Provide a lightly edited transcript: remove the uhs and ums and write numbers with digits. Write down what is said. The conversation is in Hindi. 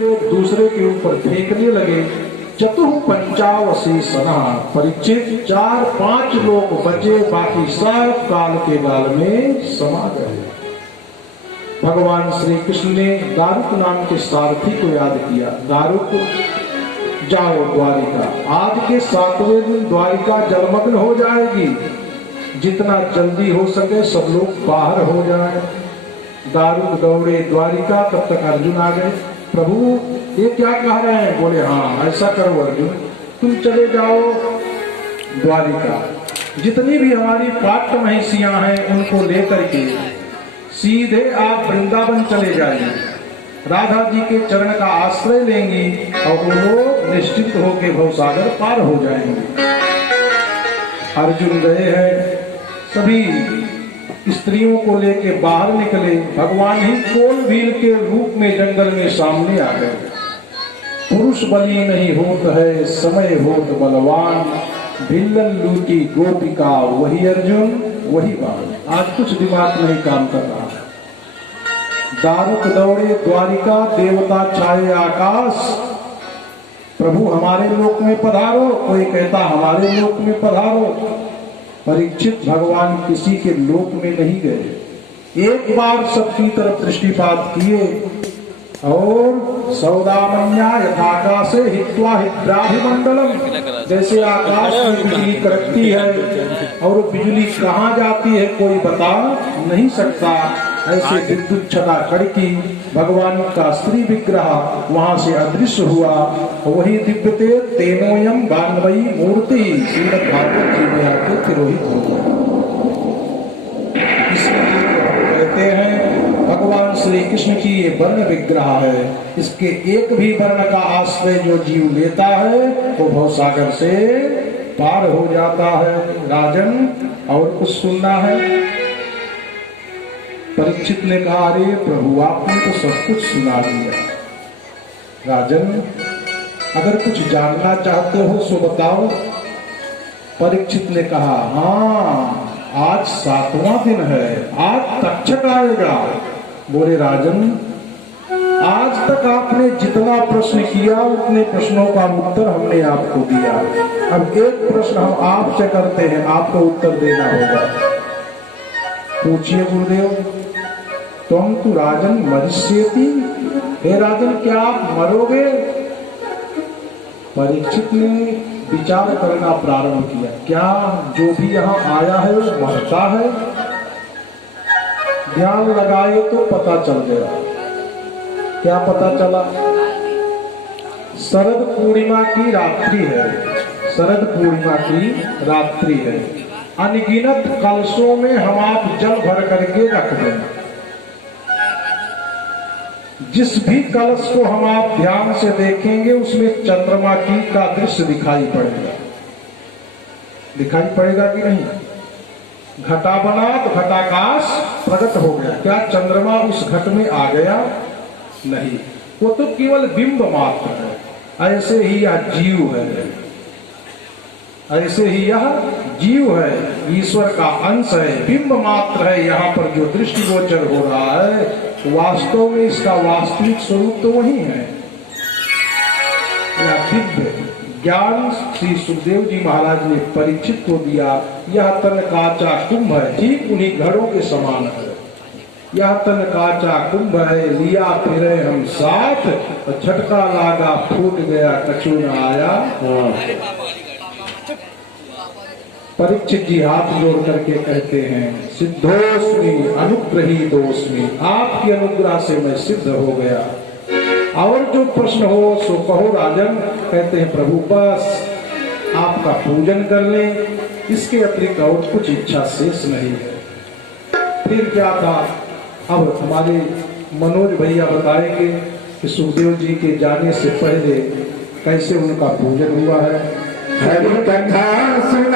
दूसरे के ऊपर फेंकने लगे। चतुः पंचावशी सना परीक्षित 4-5 लोग बचे, बाकी सब काल के गाल में समा गए। भगवान श्री कृष्ण ने दारुक नाम के सारथी को याद किया। दारुक, जाओ द्वारिका, आज के 7वें दिन द्वारिका जलमग्न हो जाएगी, जितना जल्दी हो सके सब लोग बाहर हो जाए। दारुक दौड़े द्वारिका, तब तक अर्जुन आ गए। प्रभु ये क्या कह रहे हैं? बोले हाँ ऐसा करो अर्जुन, तुम चले जाओ द्वारिका, जितनी भी हमारी पाठ महिषियां हैं उनको लेकर के सीधे आप वृंदावन चले जाइए, राधा जी के चरण का आश्रय लेंगी और वो लोग निश्चित होकर भवसागर पार हो जाएंगे। अर्जुन गए हैं, सभी स्त्रियों को लेके बाहर निकले। भगवान ही कोल भील के रूप में जंगल में सामने आ गए। पुरुष बली नहीं होत है, समय होत बलवान, भिल्लन लूटी गोपिका, वही अर्जुन वही बाण। आज कुछ दिमाग नहीं काम कर रहा है। दारुक दौड़े द्वारिका, देवता छाए आकाश, प्रभु हमारे लोक में पधारो, कोई कहता हमारे लोक में पधारो। परीक्षित भगवान किसी के लोक में नहीं गए, एक बार सबकी तरफ दृष्टिपात किए और सौदामन्या यथाकाशे हित्वा हिद्राभिमंडलम, जैसे आकाश में बिजली कड़कती है और बिजली कहाँ जाती है कोई बता नहीं सकता, ऐसे विद्युत छटा कड़की भगवान का स्त्री विग्रह वहां से अदृश्य हुआ। वही दिव्यते तेनोयम बान्वयी मूर्ति श्रीमद् भागवत जी में आके तिरोहित हो गए। इसलिए कहते हैं भगवान श्री कृष्ण की ये वर्ण विग्रह है, इसके एक भी वर्ण का आश्रय जो जीव लेता है वो भवसागर से पार हो जाता है। राजन और कुछ सुनना है? परीक्षित ने कहा अरे प्रभु आपने तो सब कुछ सुना दिया, राजन अगर कुछ जानना चाहते हो सो बताओ। परीक्षित ने कहा हाँ आज 7वां दिन है, आज तक्षक आएगा। बोले राजन आज तक आपने जितना प्रश्न किया उतने प्रश्नों का उत्तर हमने आपको दिया, अब एक प्रश्न हम आपसे करते हैं, आपको उत्तर देना होगा। पूछिए गुरुदेव। तुम तो राजन मरिष्यति, हे राजन क्या आप मरोगे? परीक्षित ने विचार करना प्रारंभ किया, क्या जो भी यहाँ आया है वो मरता है? ध्यान लगाए तो पता चल गया। क्या पता चला? शरद पूर्णिमा की रात्रि है, शरद पूर्णिमा की रात्रि है। अनगिनत कलशों में हम आप जल भर करके रख दें, जिस भी कलश को हम आप ध्यान से देखेंगे उसमें चंद्रमा की का दृश्य दिखाई पड़ेगा। दिखाई पड़ेगा कि नहीं? घटा बना तो घटाकाश प्रकट हो गया, क्या चंद्रमा उस घट में आ गया? नहीं, वो तो केवल बिंब मात्र है। ऐसे ही यह जीव है, ऐसे ही यह जीव है, ईश्वर का अंश है, बिंब मात्र है। यहाँ पर जो दृष्टिगोचर हो रहा है वास्तव में इसका वास्तविक स्वरूप तो वही है। यह दिव्य ज्ञान श्री सुखदेव जी महाराज ने परीक्षित को दिया। यह तन काचा कुंभ है, ठीक उन्हीं घड़ों के समान है। यह तन काचा कुंभ है, लिया फिरे हम साथ, झटका लागा फूट गया कछु न आया। परीक्षित जी हाथ जोड़ करके कहते हैं सिद्धोस्मि अनुग्रहीतोस्मि, आपकी अनुग्रह से मैं सिद्ध हो गया। और जो प्रश्न हो सो कहो राजन। कहते हैं प्रभु बस आपका पूजन कर लें, इसके अतिरिक्त और कुछ इच्छा शेष नहीं है। फिर क्या था? अब हमारे मनोज भैया बताएंगे कि सुखदेव जी के जाने से पहले कैसे उनका पूजन हुआ है।